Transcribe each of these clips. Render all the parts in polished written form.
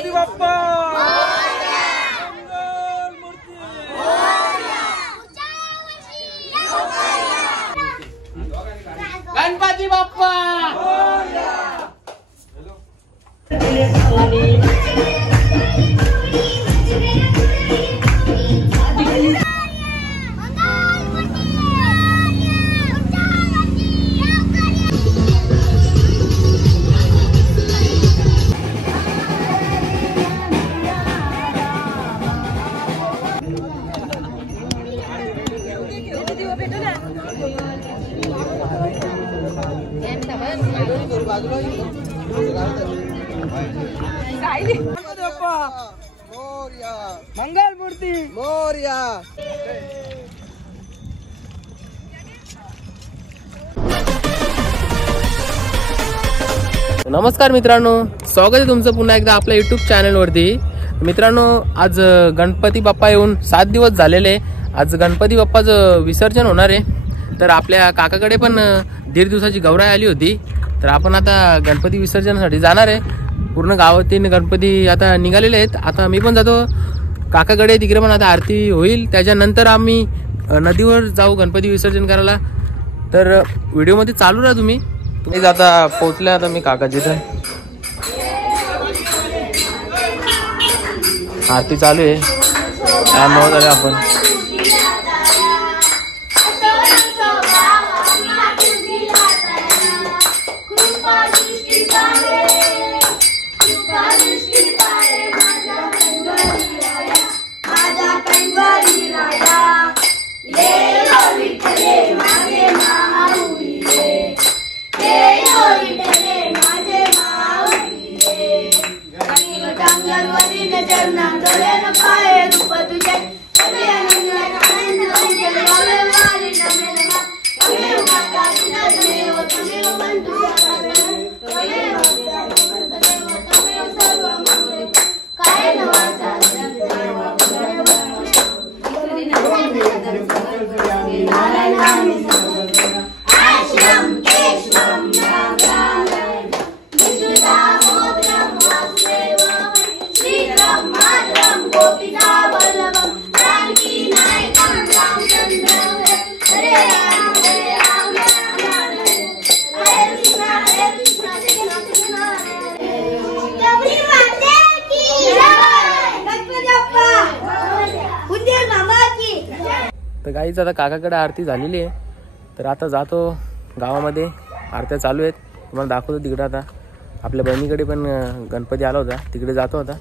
गणपती बाप्पा गणपती बाप्पा मंगल मूर्ती मोरया। नमस्कार मित्रांनो, स्वागत आहे तुमचं पुन्हा एकदा आपल्या YouTube चॅनलवरती। मित्रांनो, आज गणपती बाप्पा येऊन 7 दिवस झालेले। आज गणपती बाप्पाचं विसर्जन होणार आहे। तर आपल्या काकाकडे पण 1.5 दिवसाची गौराई आली होती। तर आपण आता गणपती विसर्जनासाठी जाणार आहे। पूर्ण गावातील गणपती आता निघालेले आहेत। आता मी पण जातो काकाकडे, तिकडे पण आता आरती होईल। त्याच्यानंतर आम्ही नदीवर जाऊ गणपती विसर्जन करायला। तर व्हिडिओमध्ये चालू राहा तुम्ही। आता पोहोचले आता मी काकाच्या इथं, आरती चालू आहे त्यामुळे आपण तर गाईच आता काकाकडे आरती झालेली आहे। तर आता जातो गावामध्ये, आरत्या चालू आहेत, तुम्हाला दाखवतो तिकडे। आता आपल्या बहिणीकडे पण गणपती आला होता, तिकडे जातो आता।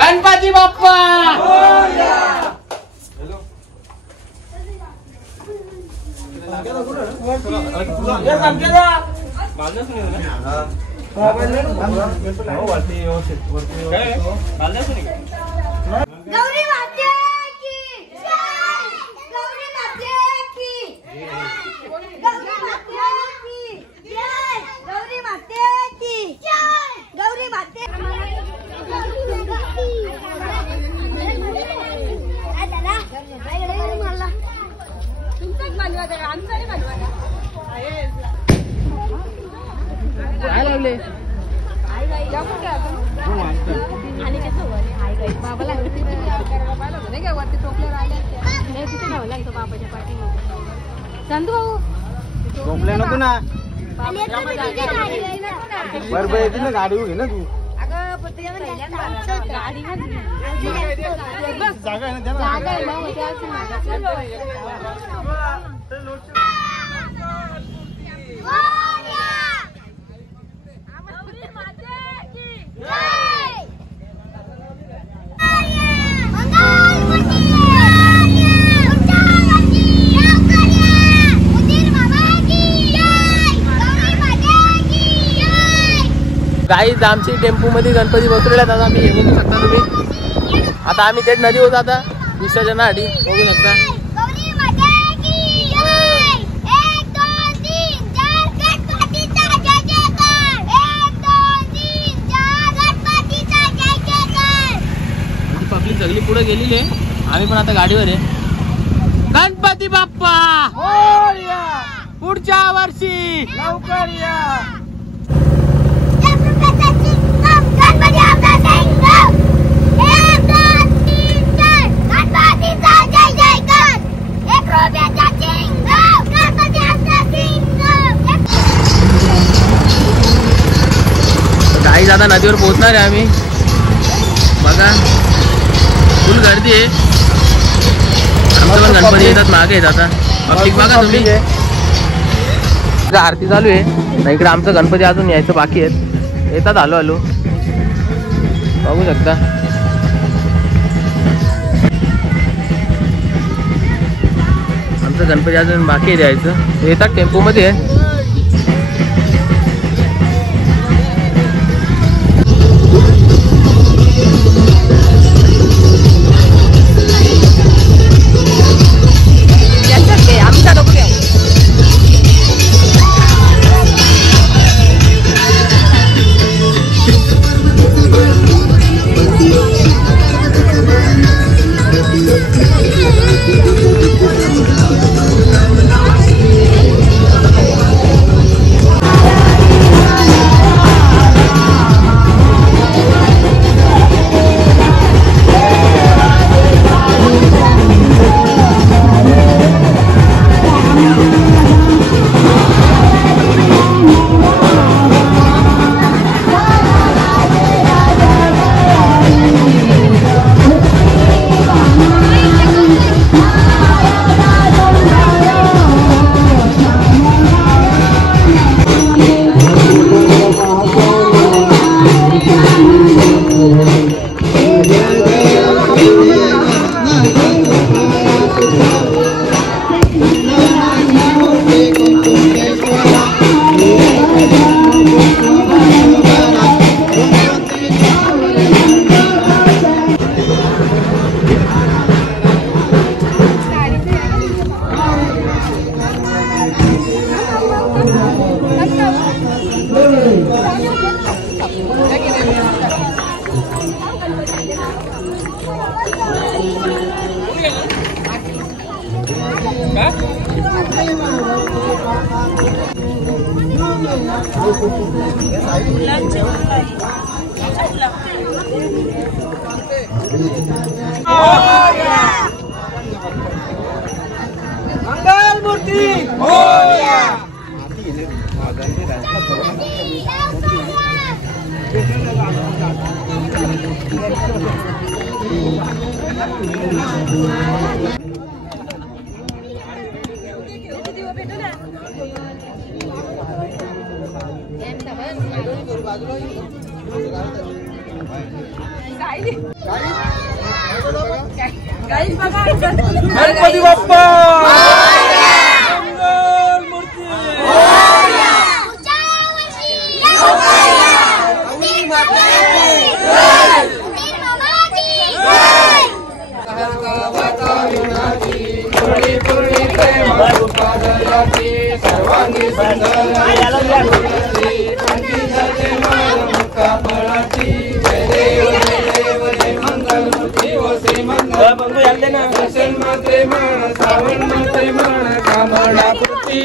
गणपती बाप्पा गौरी माते की जय, गौरी माते की जय, गौरी माते की जय, गौरी माते तुमचाच बनवायचा का आमचा नाही बनवायचा? काय लागले? आई बाई बाबाला नाही का वरती टोपल्यावर आल्या हे तिथे ठेवला इथं बाबाच्या पाठीमध्ये चांदू भाऊ झोपले नको ना बरोबर येते ना गाडी उभी ना तू जागा आहे ना गाईज आमची टेम्पो मध्ये गणपती बसवलेला आता आम्ही हे बघू शकता तुम्ही. आता आम्ही थेट नदी होत आता विसर्जनासाठी बघू शकता. पब्लिक सगळी पुढे गेलेली आहे. आम्ही पण आता गाडीवर आहे. गणपती बाप्पा पुढच्या वर्षी लवकर या. काही जाता नदीवर पोहोचणार आहे आम्ही. बघा फुल गर्दी आहे. आमचं पण गणपती येतात मागे येत आता. पब्लिक बघा तुम्ही. आरती चालू आहे. इकडे आमचं गणपती अजून यायचं बाकी आहेत. येतात आलो आलो बघू शकता. आमचं गणपती अजून बाकी आहे यायचं. येतात टेम्पो मध्ये आहे. मंगल मूर्ती गणपती बाप्पा मंगल मूर्ती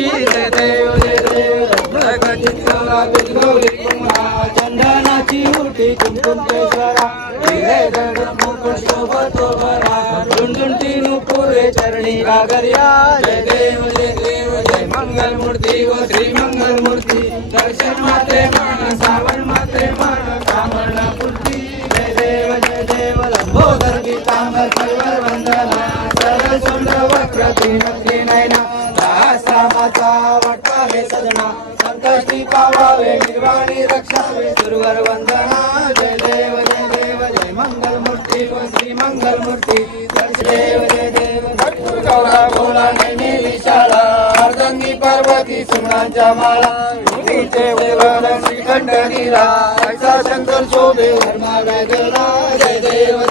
चंदनाची उठी उठी कुमकुम केशरा हिरे गड मुकुट शोभतो बरा झुंझुंटी नुपुरे चरणी गागरिया जय देव जय मंगल मूर्ती व श्री मंगल मूर्ती दर्शन माते मान सावण माते मान कामना पूर्ती जय देव लंबोदर गीतांबर परिवर वंदना सरळ सुंद वक्र तीनक्ती नयना दासामाचा वाटावे सदना संकष्टी पावावे निर्वाणी रक्षावे सुरवर वंदना जय देव जय मंगल मूर्ती व श्री मंगल मूर्ती जय देव भटपूर गौरा भोला नैनी विशाला अर्धंगी पार्वती सुमनांच्या माळा मुलीचे देवन श्रीखंड नीला ऐसा शंकर शोभे धर्मा वेदना जय देव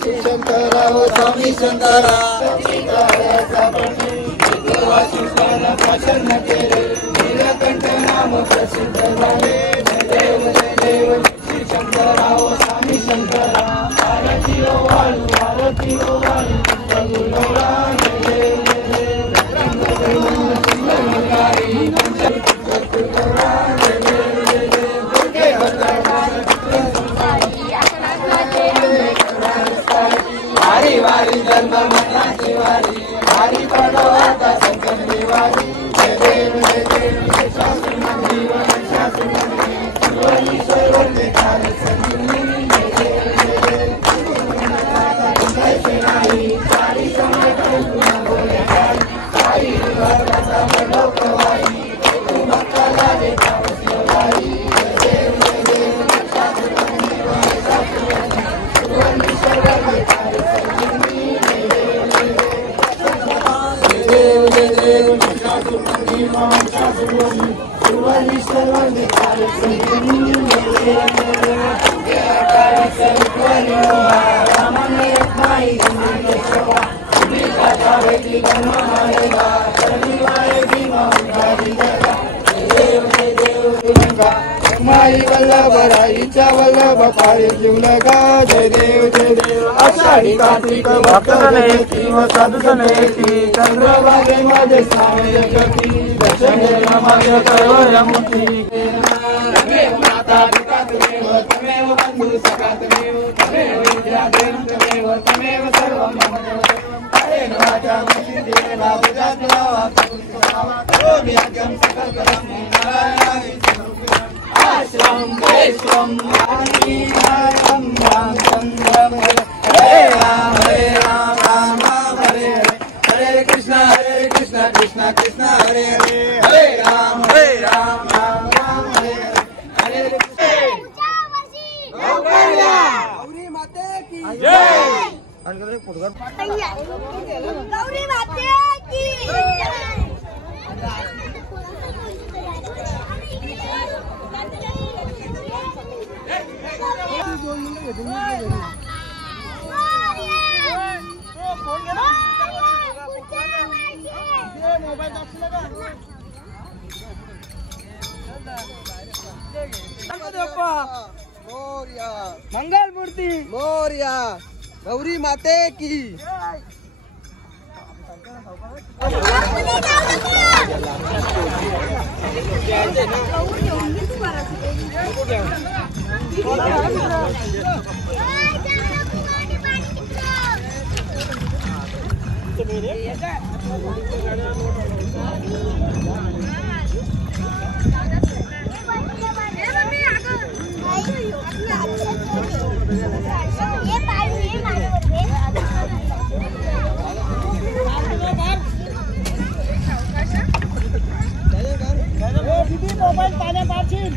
श्री शंकरा हो स्वामी शंकरा प्रसन्न केले नीलकंठ नाम प्रसिद्ध झाले जय देव श्री शंकरा हो स्वामी शंकरा आरती हो वाळू गौरा जय वारी वारी जन्म मरणाची वारी वारी पडो आता संकल्पी वारी जय देव शास्त्री सर्वज्ञ कार्य संजीवनी सारी समय बोले सारी लोकवाई भक्ताला देता वसवाई जय देव माई वल्लभ राईच्या वल्लभ पाय जीवलगा जय देव आषाढी कार्तिक भक्तजनेती व साधुजनेती चंद्रभागे माझे स्वामी जगती दर्शन माझ्या सर्व मूर्ती माता पिता तमेव बंधु सखा तमेव विद्या तमेव सर्व मम हरे वाचा सिद्धि लाभ जातला योग्यम सकल कर्म नारायण आश्रम वैश्वम आनिनायम राम चंद्रम हरे राम राम राम हरे हरे कृष्ण कृष्ण कृष्ण हरे हरे राम राम राम हरे हरे गौरी माते की जय गौरी माते की मंगल मूर्ति मोरिया गौरी माते की मोबाईल पाण्या पाडशील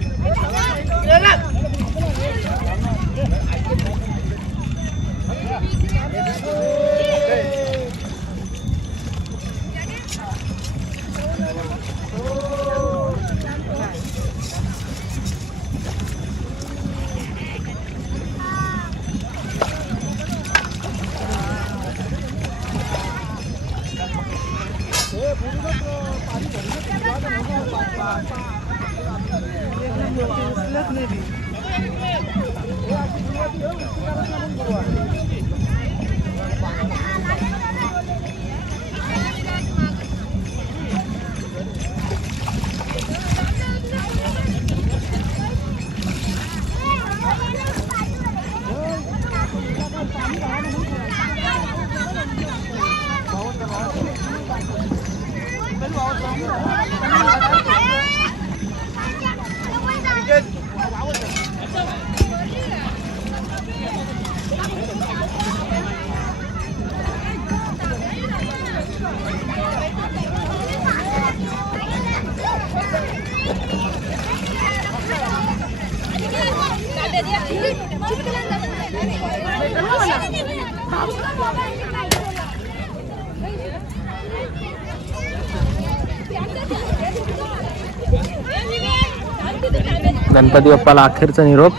गणपती बाप्पाला अखेरचा निरोप.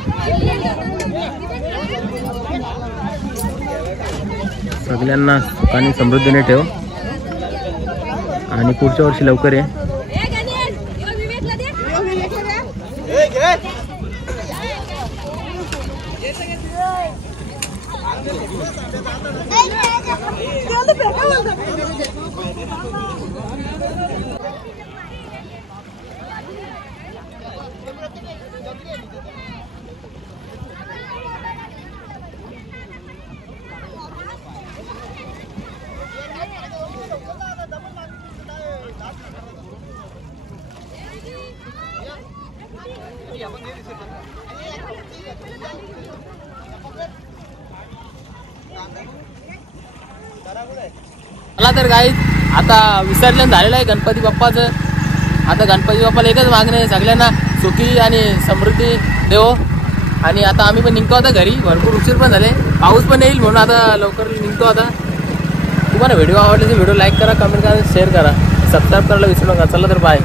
सगळ्यांना सुखाने समृद्धीने ठेव आणि पुढच्या वर्षी लवकर ये. चला तर गाईज, आता विसर्जन झालेलं आहे गणपती बाप्पाचं. आता गणपती बाप्पाला एकच मागणं आहे, सगळ्यांना सुखी आणि समृद्धी देव. आणि आता आम्ही पण निघतो आता घरी. भरपूर उशीर पण झाले, पाऊस पण येईल म्हणून आता लवकर निघतो. आता तुम्हाला व्हिडिओ आवडले तर व्हिडिओ लाईक करा, कमेंट करा, शेअर करा, सबस्क्राईब करायला विसरू नका. चला तर बाय.